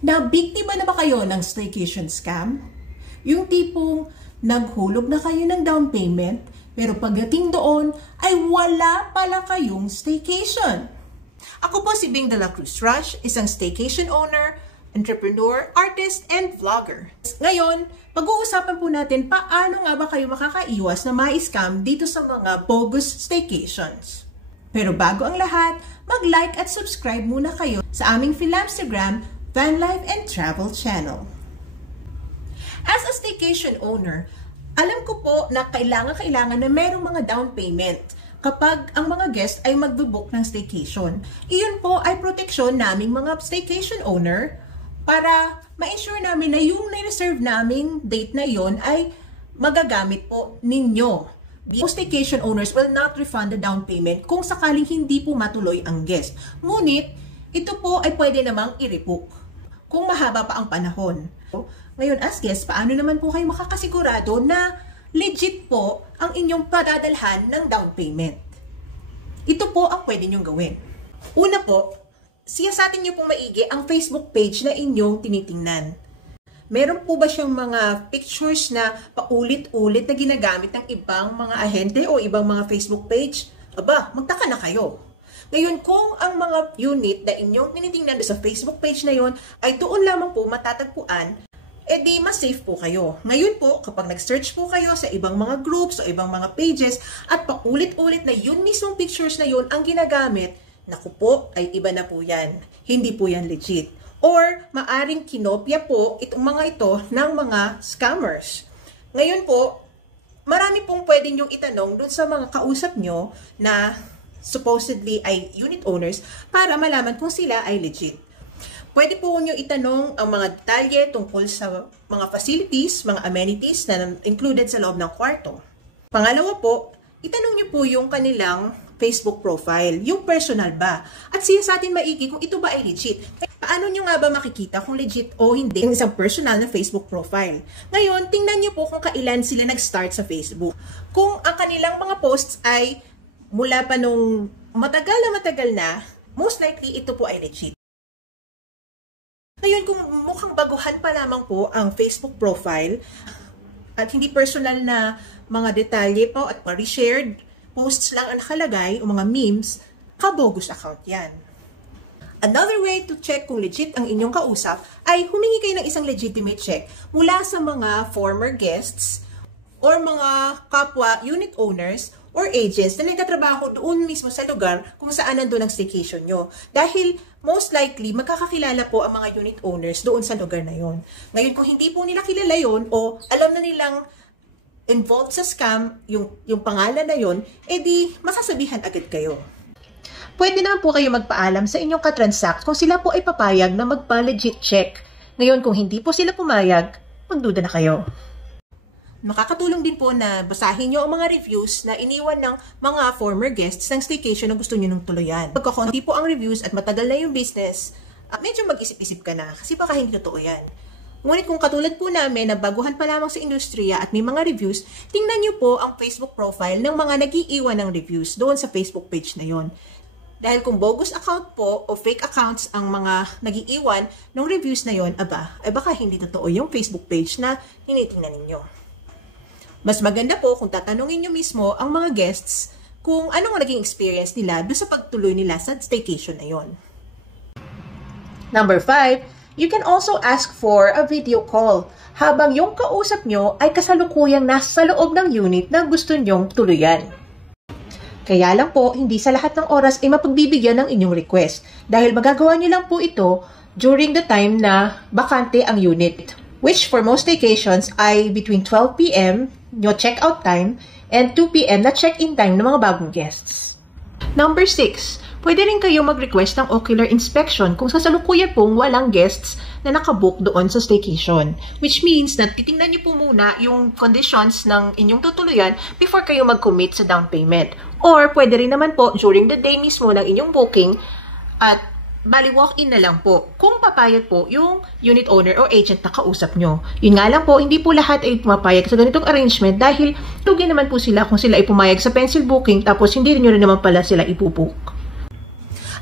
Nabiktima na ba kayo ng staycation scam? Yung tipong naghulog na kayo ng down payment, pero pagdating doon ay wala pala kayong staycation. Ako po si Bing de la Cruz Rush, isang staycation owner, entrepreneur, artist, and vlogger. Ngayon, pag-uusapan po natin paano nga ba kayo makakaiwas na ma-scam dito sa mga bogus staycations. Pero bago ang lahat, mag-like at subscribe muna kayo sa aming Philamstagram, Van Life and Travel channel. As a staycation owner, alam ko po na kailangan na merong mga down payment kapag ang mga guest ay magbo-book ng staycation. Iyon po ay proteksyon naming mga staycation owner para ma-ensure namin na yung na-reserve naming date na yon ay magagamit po ninyo. Most staycation owners will not refund the down payment kung sakaling hindi po matuloy ang guest. Ngunit, ito po ay pwede namang i-rebook kung mahaba pa ang panahon. Ngayon, as guest, paano naman po kayo makakasigurado na legit po ang inyong padadalhan ng down payment? Ito po ang pwede nyong gawin. Una po, siyasatin nyo pong maigi ang Facebook page na inyong tinitingnan. Meron po ba siyang mga pictures na paulit-ulit na ginagamit ng ibang mga ahente o ibang mga Facebook page? Aba, magtaka na kayo. Ngayon, kung ang mga unit na inyong tinitingnan sa Facebook page na yon ay doon lamang po matatagpuan, edi mas safe po kayo. Ngayon po, kapag nag-search po kayo sa ibang mga groups o ibang mga pages at paulit-ulit na yun mismong pictures na yun ang ginagamit, naku po, ay iba na po yan. Hindi po yan legit. Or, maaring kinopya po itong mga ito ng mga scammers. Ngayon po, marami pong pwede nyong itanong dun sa mga kausap nyo na supposedly ay unit owners para malaman kung sila ay legit. Pwede po nyo itanong ang mga detalye tungkol sa mga facilities, mga amenities na included sa loob ng kwarto. Pangalawa po, itanong nyo po yung kanilang Facebook profile, yung personal ba? At siyasatin maigi kung ito ba ay legit. Paano nyo nga ba makikita kung legit o hindi yung isang personal na Facebook profile? Ngayon, tingnan nyo po kung kailan sila nag-start sa Facebook. Kung ang kanilang mga posts ay mula pa nung matagal na, most likely ito po ay legit. Ngayon, kung mukhang baguhan pa lamang po ang Facebook profile at hindi personal na mga detalye po at pa-reshared posts lang ang nakalagay o mga memes, kabogus account yan. Another way to check kung legit ang inyong kausap ay humingi kayo ng isang legitimate check mula sa mga former guests or mga kapwa unit owners or agents na nagtatrabaho doon mismo sa lugar kung saan nandun ang staycation nyo. Dahil most likely, magkakakilala po ang mga unit owners doon sa lugar na yon. Ngayon, kung hindi po nila kilala yon o alam na nilang involved sa scam, yung pangalan na yon, edi masasabihan agad kayo. Pwede naman po kayo magpaalam sa inyong katransact kung sila po ay papayag na magpa-legit check. Ngayon, kung hindi po sila pumayag, magduda na kayo. Makakatulong din po na basahin nyo ang mga reviews na iniwan ng mga former guests ng staycation na gusto nyo nung tuluyan. Pagkakunti po ang reviews at matagal na yung business, medyo mag-isip-isip ka na kasi baka hindi totoo yan. Ngunit kung katulad po namin na baguhan pa lamang sa industriya at may mga reviews, tingnan nyo po ang Facebook profile ng mga nag-iiwan ng reviews doon sa Facebook page na yon. Dahil kung bogus account po o fake accounts ang mga nag-iiwan ng reviews na yon, ay baka hindi totoo yung Facebook page na tinitingnan ninyo. Mas maganda po kung tatanungin nyo mismo ang mga guests kung anong naging experience nila doon sa pagtuloy nila sa staycation na yon. Number 5, you can also ask for a video call habang yung kausap nyo ay kasalukuyang nasa loob ng unit na gusto nyong tuluyan. Kaya lang po, hindi sa lahat ng oras ay mapagbibigyan ng inyong request dahil magagawa nyo lang po ito during the time na bakante ang unit, which for most staycations ay between 12 p.m. your check-out time and 2 p.m. na check-in time ng mga bagong guests. Number 6, pwede rin kayo mag-request ng ocular inspection kung sasalukuyan pong walang guests na nakabook doon sa staycation. Which means na titingnan niyo po muna yung conditions ng inyong tutuluyan before kayo mag-commit sa down payment. Or pwede rin naman po during the day mismo ng inyong booking at bali walk-in na lang po kung papayag po yung unit owner o agent na kausap nyo. Yun nga lang po, hindi po lahat ay pumapayag sa ganitong arrangement dahil lugi naman po sila kung sila ay pumayag sa pencil booking tapos hindi rin naman pala sila ipubook.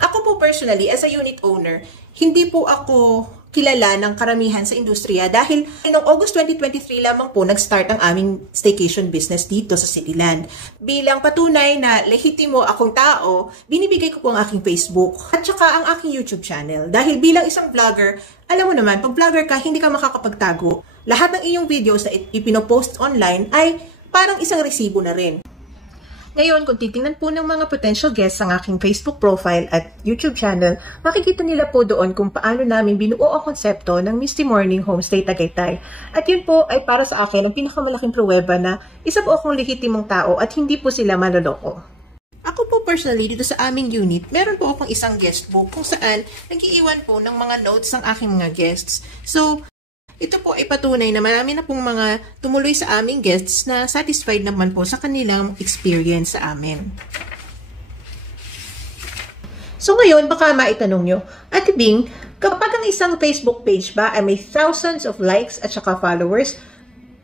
Ako po personally, as a unit owner, hindi po ako kilala ng karamihan sa industriya dahil noong August 2023 lamang po nag-start ang aming staycation business dito sa Cityland. Bilang patunay na lehitimo akong tao, binibigay ko po ang aking Facebook at saka ang aking YouTube channel. Dahil bilang isang vlogger, alam mo naman, pag vlogger ka, hindi ka makakapagtago. Lahat ng iyong videos na ipinopost online ay parang isang resibo na rin. Ngayon, kung titingnan po ng mga potential guests ang aking Facebook profile at YouTube channel, makikita nila po doon kung paano namin binuo ang konsepto ng Misty Morning Homestay Tagaytay. At yun po ay para sa akin ang pinakamalaking pruweba na isa po akong lehitimong tao at hindi po sila maloloko. Ako po personally, dito sa aming unit, meron po akong isang guest book kung saan nag-iiwan po ng mga notes ng aking mga guests. So, ito po ay patunay na marami na pong mga tumuloy sa aming guests na satisfied naman po sa kanilang experience sa amin. So ngayon, baka maitanong nyo, Ate Bing, kapag ang isang Facebook page ba ay may thousands of likes at saka followers,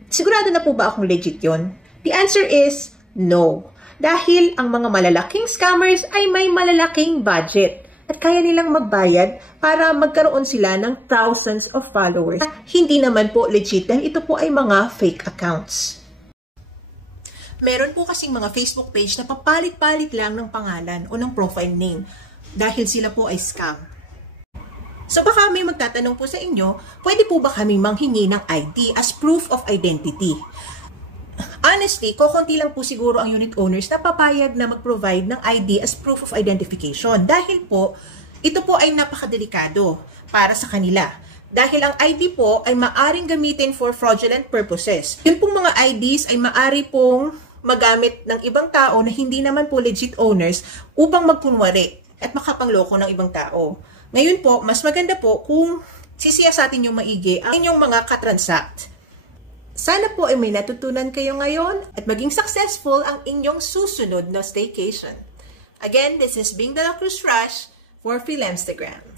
sigurado na po ba akong legit yon? The answer is no. Dahil ang mga malalaking scammers ay may malalaking budget. At kaya nilang magbayad para magkaroon sila ng thousands of followers. Hindi naman po legit dahil ito po ay mga fake accounts. Meron po kasing mga Facebook page na papalit-palit lang ng pangalan o ng profile name dahil sila po ay scam. So baka may magtatanong po sa inyo, pwede po ba kaming manghingi ng ID as proof of identity? Honestly, kokonti lang po siguro ang unit owners na papayag na mag-provide ng ID as proof of identification dahil po, ito po ay napakadelikado para sa kanila. Dahil ang ID po ay maaring gamitin for fraudulent purposes. Yung pong mga IDs ay maari pong magamit ng ibang tao na hindi naman po legit owners upang magkunwari at makapangloko ng ibang tao. Ngayon po, mas maganda po kung sisiyasatin yung maigi ang inyong mga katransact. Sana po ay may natutunan kayo ngayon at maging successful ang inyong susunod na staycation. Again, this is Bing de la Cruz Rush for Philemstagram.